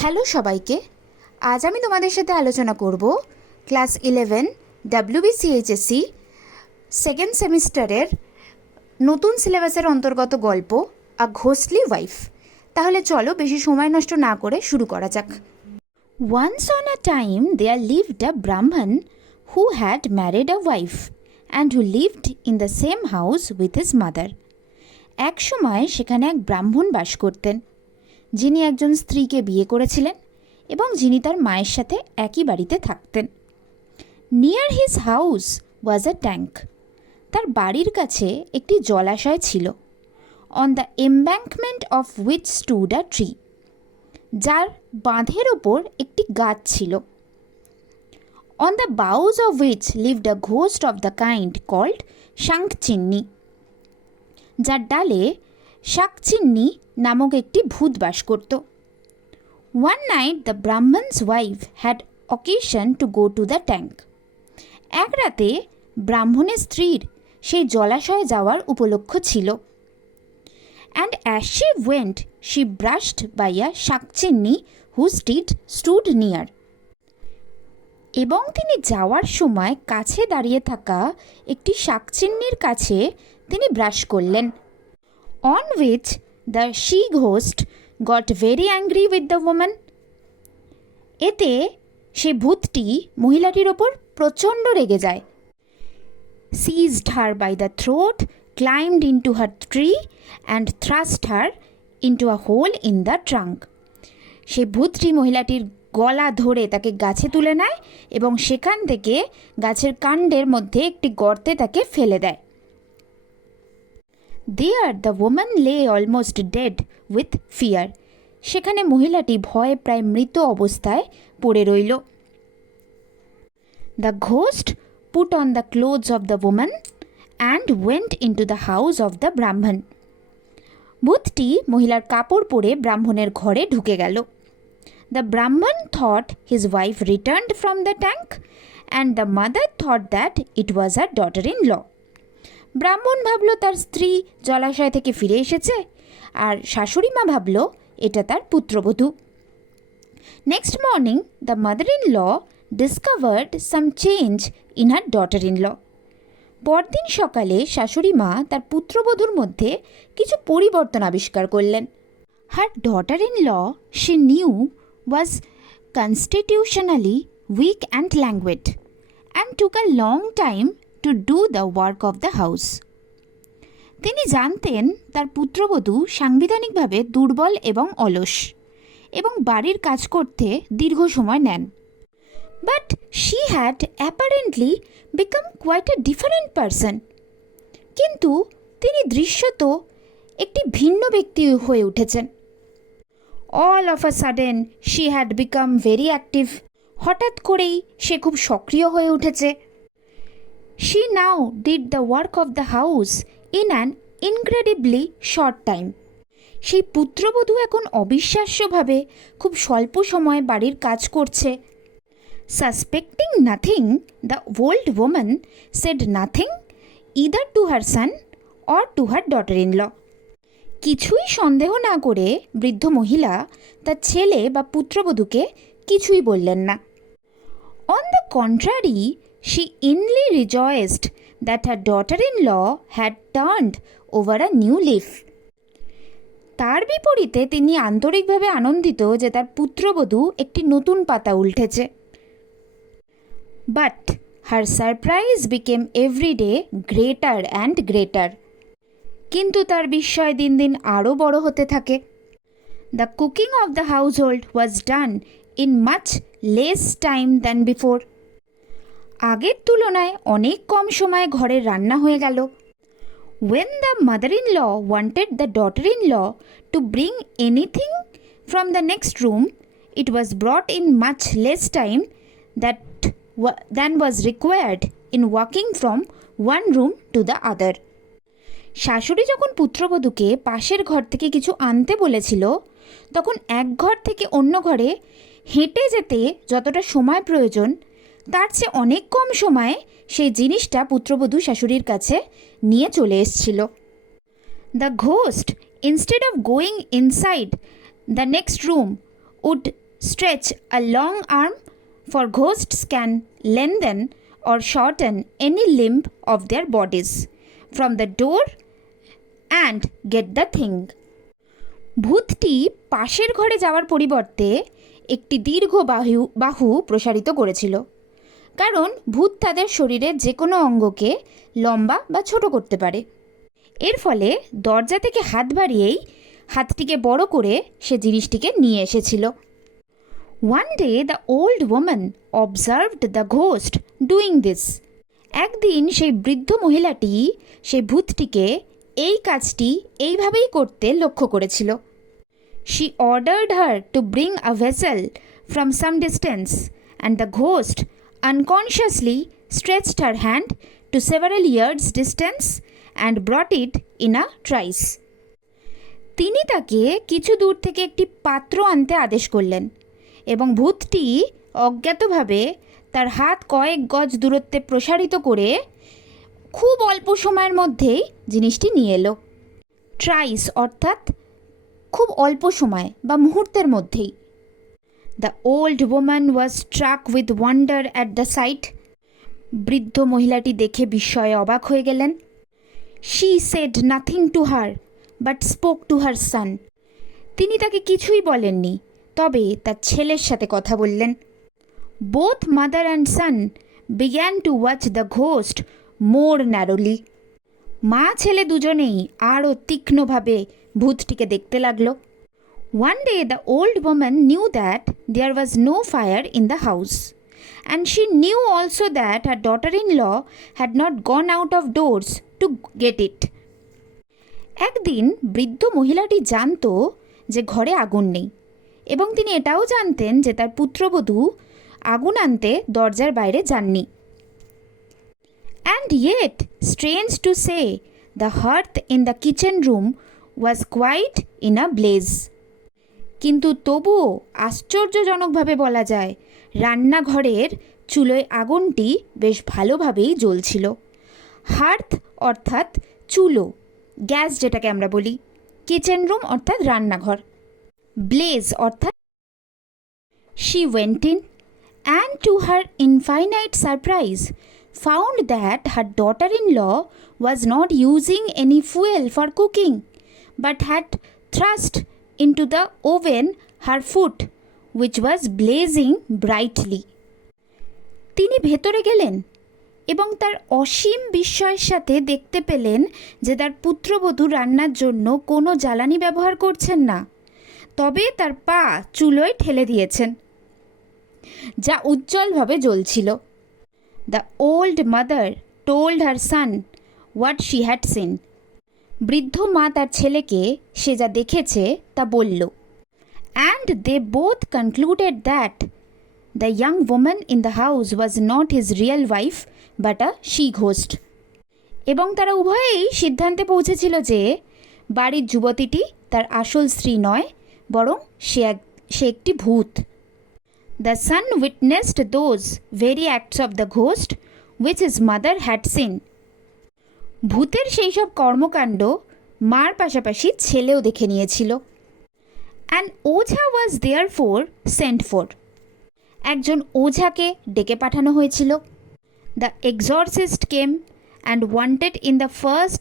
Hello সবাইকে। আজ আমি তোমাদের সাথে আলোচনা করব ক্লাস 11 WBCHSC সেকেন্ড সেমিস্টারের নতুন সিলেবাসের অন্তর্গত গল্প আ ঘোস্টলি ওয়াইফ। তাহলে চলো বেশি সময় নষ্ট না করে শুরু করা যাক। Once on a time there lived a Brahman who had married a wife and who lived in the same house with his mother. এক সময় সেখানে এক ব্রাহ্মণ বাস করতেন, যিনি একজন স্ত্রীকে বিয়ে করেছিলেন এবং যিনি তার মায়ের সাথে একই বাড়িতে থাকতেন। Near his house was a tank. তার বাড়ির কাছে একটি জলাশয় ছিল। On the embankment of which stood a tree, যার বাঁধের ওপর একটি গাছ ছিল। On the boughs of which lived a ghost of the kind called Shankhachinni, যার ডালে শাকচিন্নি নামক একটি ভূত বাস করত। One night the Brahman's wife had occasion to go to the tank. এক রাতে ব্রাহ্মণের স্ত্রীর সেই জলাশয়ে যাওয়ার উপলক্ষ ছিল। And as she went she brushed by a Shakchinni who stood near. এবং তিনি যাওয়ার সময় কাছে দাঁড়িয়ে থাকা একটি শাকচিন্নির কাছে তিনি ব্রাশ করলেন। On which the she-ghost got very angry with the woman. এতে সে ভূতটি মহিলাটির ওপর প্রচণ্ড রেগে যায়। Seized her by the throat, climbed into her tree and thrust her into a hole in the trunk. সে ভূতটি মহিলাটির গলা ধরে তাকে গাছে তুলে নেয় এবং সেখান থেকে গাছের কাণ্ডের মধ্যে একটি গর্তে তাকে ফেলে দেয়। There the woman lay almost dead with fear. সেখানে মহিলাটি ভয়ে প্রায় মৃত অবস্থায় পড়ে রইল। The ghost put on the clothes of the woman and went into the house of the Brahman. ভূতটি মহিলার কাপড় পরে ব্রাহ্মণের ঘরে ঢুকে গেল। The Brahman thought his wife returned from the tank and the mother thought that it was her daughter-in-law. ব্রাহ্মণ ভাবল তার স্ত্রী জলাশয় থেকে ফিরে এসেছে, আর শাশুড়ি মা ভাবল এটা তার পুত্রবধূ। Next morning the mother in law discovered some change in her daughter in law. পরদিন সকালে শাশুড়ি মা তার পুত্রবধূর মধ্যে কিছু পরিবর্তন আবিষ্কার করলেন। Her daughter in law she knew was constitutionally weak and languid and took a long time to do the work of the house. তিনি জানতেন তার পুত্রবধূ সাংবিধানিকভাবে দুর্বল এবং অলস এবং বাড়ির কাজ করতে দীর্ঘ সময় নেন। But she had apparently become quite a different person. কিন্তু তিনি দৃশ্যত একটি ভিন্ন ব্যক্তি হয়ে উঠেছেন। All of a sudden she had become very active. হঠাৎ করেই সে খুব সক্রিয় হয়ে উঠেছে। She now did the work of the house in an incredibly short time. সেই পুত্রবধূ এখন অবিশ্বাস্যভাবে খুব স্বল্প সময়ে বাড়ির কাজ করছে। Suspecting nothing, the old woman said nothing either to her son or to her daughter-in-law. কিছুই সন্দেহ না করে বৃদ্ধ মহিলা তার ছেলে বা পুত্রবধূকে কিছুই বললেন না। On the contrary, she inly rejoiced that her daughter-in-law had turned over a new leaf. তার বিপরীতে তিনি আন্তরিকভাবে আনন্দিত যে তার পুত্রবধূ একটি নতুন পাতা উল্টেছে। But her surprise became every day greater and greater. কিন্তু তার বিস্ময় দিন দিন আরও বড় হতে থাকে। The cooking of the household was done in much less time than before. আগের তুলনায় অনেক কম সময়ে ঘরের রান্না হয়ে গেল। When the mother-in-law wanted the daughter-in-law to bring anything from the next room, it was brought in much less time than was required in walking from one room to the other. শাশুড়ি যখন পুত্রবধূকে পাশের ঘর থেকে কিছু আনতে বলেছিল, তখন এক ঘর থেকে অন্য ঘরে হেঁটে যেতে যতটা সময় প্রয়োজন তার চেয়ে অনেক কম সময়ে সেই জিনিসটা পুত্রবধূ শাশুড়ির কাছে নিয়ে চলে এসেছিল। The ghost instead of going inside the next room would stretch a long arm, for ghosts can lengthen or shorten any limb of their bodies from the door and get the thing. ভূতটি পাশের ঘরে যাওয়ার পরিবর্তে একটি দীর্ঘ বাহু প্রসারিত করেছিল, কারণ ভূত তাদের শরীরের যে কোনো অঙ্গকে লম্বা বা ছোট করতে পারে। এর ফলে দরজা থেকে হাত বাড়িয়েই হাতটিকে বড় করে সে জিনিসটিকে নিয়ে এসেছিল। One day the old woman observed the ghost doing this. একদিন সেই বৃদ্ধ মহিলাটি সেই ভূতটিকে এই কাজটি এইভাবেই করতে লক্ষ্য করেছিল। She ordered her to bring a vessel from some distance, and the ghost unconsciously stretched her hand to several yards distance and brought it in a trice. তিনি তাকে কিছু দূর থেকে একটি পাত্র আনতে আদেশ করলেন এবং ভূতটি অজ্ঞাতভাবে তার হাত কয়েক গজ দূরত্বে প্রসারিত করে খুব অল্প সময়ের মধ্যেই জিনিসটি নিয়ে এলো। ট্রাইস অর্থাৎ খুব অল্প সময় বা মুহূর্তের মধ্যেই। The old woman was struck with wonder at the sight. বৃদ্ধ মহিলাটি দেখে বিস্ময়ে অবাক হয়ে গেলেন। She said nothing to her but spoke to her son. তিনি তাকে কিছুই বলেননি, তবে তার ছেলের সাথে কথা বললেন। Both mother and son began to watch the ghost more narrowly. মা ছেলে দুজনেই আরও তীক্ষ্ণভাবে ভূতটিকে দেখতে লাগলো। One day the old woman knew that there was no fire in the house, and she knew also that her daughter-in-law had not gone out of doors to get it. একদিন বৃদ্ধ মহিলাটি জানতো যে ঘরে আগুন নেই, এবং তিনি এটাও জানতেন যে তার পুত্রবধূ আগুন আনতে দরজার বাইরে যাননি। And yet, strange to say, the hearth in the kitchen room was quite in a blaze. কিন্তু তবুও আশ্চর্যজনকভাবে বলা যায় রান্নাঘরের চুলোয় আগুনটি বেশ ভালোভাবেই জ্বলছিল। হার্থ অর্থাৎ চুলো, গ্যাস যেটাকে আমরা বলি। কিচেন রুম অর্থাৎ রান্নাঘর। ব্লেজ অর্থাৎ। She went in and to her infinite surprise found that her daughter-in-law was not using any fuel for cooking, but had thrust into the oven her foot, which was blazing brightly. তিনি ভেতরে গেলেন এবং তার অসীম বিস্ময়ের সাথে দেখতে পেলেন যে তার পুত্রবধূ রান্নার জন্য কোনো জ্বালানি ব্যবহার করছেন না, তবে তার পা চুলোয় ঠেলে দিয়েছেন, যা উজ্জ্বলভাবে জ্বলছিল। The old mother told her son what she had seen. বৃদ্ধ মা তার ছেলেকে সে যা দেখেছে তা বলল। And they both concluded that the young woman in the house was not his real wife but a she-ghost. এবং তারা উভয়েই সিদ্ধান্তে পৌঁছেছিল যে বাড়ির যুবতীটি তার আসল স্ত্রী নয়, বরং সে একটি ভূত। The son witnessed those very acts of the ghost which his mother had seen. ভূতের সেই সব কর্মকাণ্ড মার পাশাপাশি ছেলেও দেখে নিয়েছিল। An Ojha was therefore sent for. একজন ওঝাকে ডেকে পাঠানো হয়েছিল। The exorcist came and wanted in the first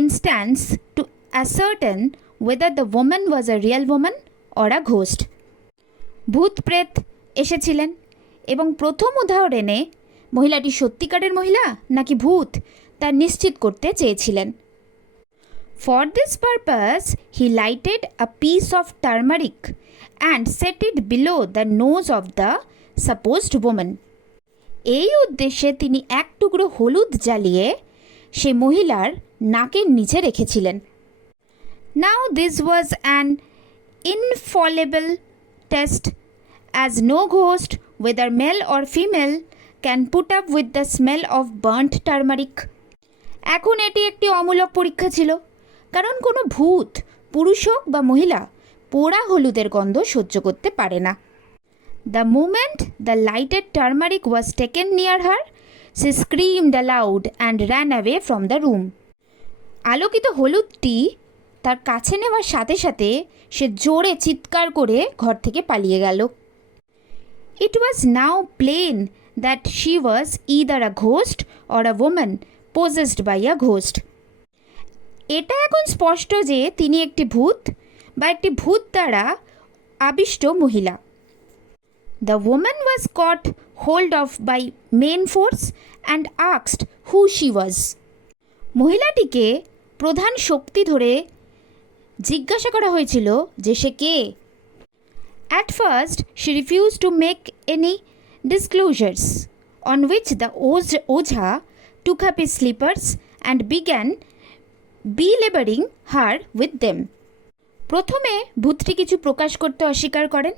instance to ascertain whether the woman was a real woman or a ghost. ভূত প্রেত এসেছিলেন এবং প্রথম উদাহরণে মহিলাটি সত্যিকারের মহিলা নাকি ভূত তা নিশ্চিত করতে চেয়েছিলেন। For this purpose he lighted a piece of turmeric and set it below the nose of the supposed woman. এই উদ্দেশ্যে তিনি এক টুকরো হলুদ জ্বালিয়ে সে মহিলার নাকের নিচে রেখেছিলেন। Now this was an infallible test, as no ghost, whether male or female, can put up with the smell of burnt turmeric. এখন এটি একটি অমূলক পরীক্ষা ছিল, কারণ কোনো ভূত পুরুষ হোক বা মহিলা পোড়া হলুদের গন্ধ সহ্য করতে পারে না। The moment the lighted turmeric was taken near her, she screamed aloud and ran away from the room. আলোকিত হলুদটি তার কাছে নেওয়ার সাথে সাথে সে জোরে চিৎকার করে ঘর থেকে পালিয়ে গেল। It was now plain that she was either a ghost or a woman possessed by a ghost. এটা এখন স্পষ্ট যে তিনি একটি ভূত বা একটি ভূত দ্বারা আবিষ্ট মহিলা। The woman was caught hold of by main force and asked who she was. মহিলাটিকে প্রধান শক্তি ধরে জিজ্ঞাসা করা হয়েছিল যে সে কে। At first she refused to make any disclosures, on which the Ojha took up his slippers and began belaboring her with them. প্রথমে ভূতটি কিছু প্রকাশ করতে অস্বীকার করেন।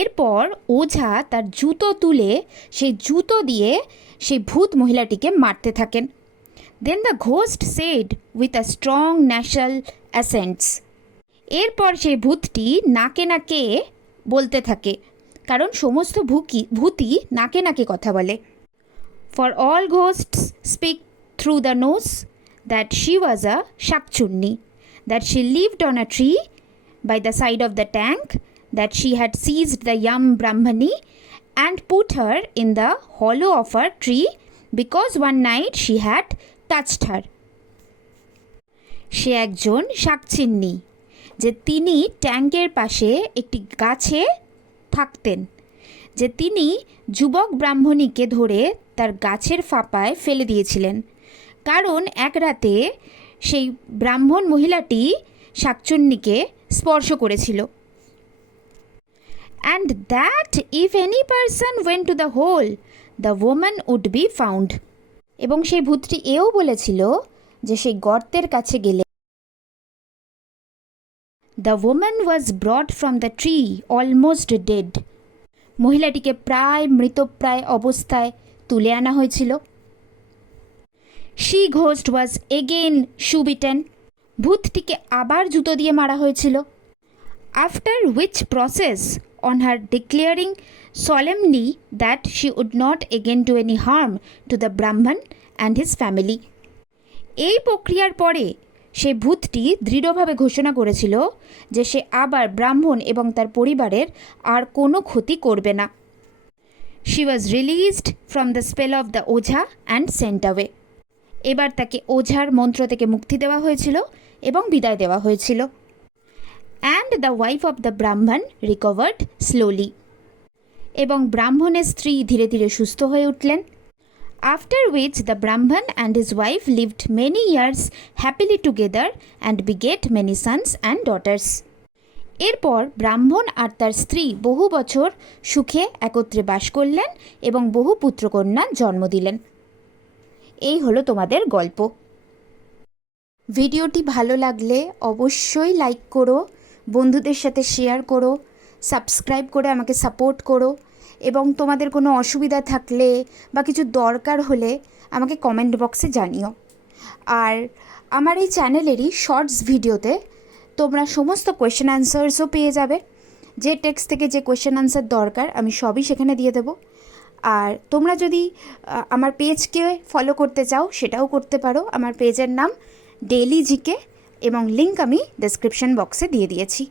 এরপর ওঝা তার জুতো তুলে সেই জুতো দিয়ে সেই ভূত মহিলাটিকে মারতে থাকেন। Then the ghost said with a strong national accents. এরপর সেই ভূতটি নাকে নাকে বলতে থাকে, কারণ সমস্ত ভূতই নাকে নাকে কথা বলে। For all ghosts speak through the nose that she was a shakchunni, that she lived on a tree by the side of the tank, that she had seized the young Brahmani and put her in the hollow of a tree because one night she had touched her. সে একজন শাকচিন্নি, যে তিনি ট্যাঙ্কের পাশে একটি গাছে থাকতেন, যে তিনি যুবক ব্রাহ্মণীকে ধরে তার গাছের ফাঁপায় ফেলে দিয়েছিলেন, কারণ এক রাতে সেই ব্রাহ্মণ মহিলাটি শাকচুন্নিকে স্পর্শ করেছিল। And that if any person went to the hole, the woman would be found. এবং সেই ভূতটি এও বলেছিল যে সেই গর্তের কাছে গেলে the woman was brought from the tree almost dead. মহিলাটিকে প্রায় মৃতপ্রায় অবস্থায় তুলে আনা হয়েছিল। She ghost was again shoe-bitten. ভূতটিকে আবার জুতো দিয়ে মারা হয়েছিল। After which process, on her declaring solemnly that she would not again do any harm to the Brahman and his family. এই প্রক্রিয়ার পরে সেই ভূতটি দৃঢ়ভাবে ঘোষণা করেছিল যে সে আবার ব্রাহ্মণ এবং তার পরিবারের আর কোনো ক্ষতি করবে না। She was released from the spell of the Ojha and sent away. এবার তাকে ওঝার মন্ত্র থেকে মুক্তি দেওয়া হয়েছিল এবং বিদায় দেওয়া হয়েছিল। And the wife of the Brahman recovered slowly. এবং ব্রাহ্মণের স্ত্রী ধীরে ধীরে সুস্থ হয়ে উঠলেন। After which the Brahman and his wife lived many years happily together and begat many sons and daughters. এরপর ব্রাহ্মণ আর তার স্ত্রী বহু বছর সুখে একত্রে বাস করলেন এবং বহু পুত্রকন্যা জন্ম দিলেন। এই হলো তোমাদের গল্প। ভিডিওটি ভালো লাগলে অবশ্যই লাইক করো, বন্ধুদের সাথে শেয়ার করো, সাবস্ক্রাইব করে আমাকে সাপোর্ট করো এবং তোমাদের কোনো অসুবিধা থাকলে বা কিছু দরকার হলে আমাকে কমেন্ট বক্সে জানিও। আর আমার এই চ্যানেলেরই শর্টস ভিডিওতে তোমরা সমস্ত কোয়েশ্চেন অ্যান্সার্সও পেয়ে যাবে। যে টেক্সট থেকে যে কোয়েশ্চেন অ্যান্সার দরকার আমি সবই সেখানে দিয়ে দেবো। আর তোমরা যদি আমার পেজকে ফলো করতে চাও সেটাও করতে পারো। আমার পেজের নাম ডেইলি জিকে এবং লিঙ্ক আমি ডেসক্রিপশন বক্সে দিয়ে দিয়েছি।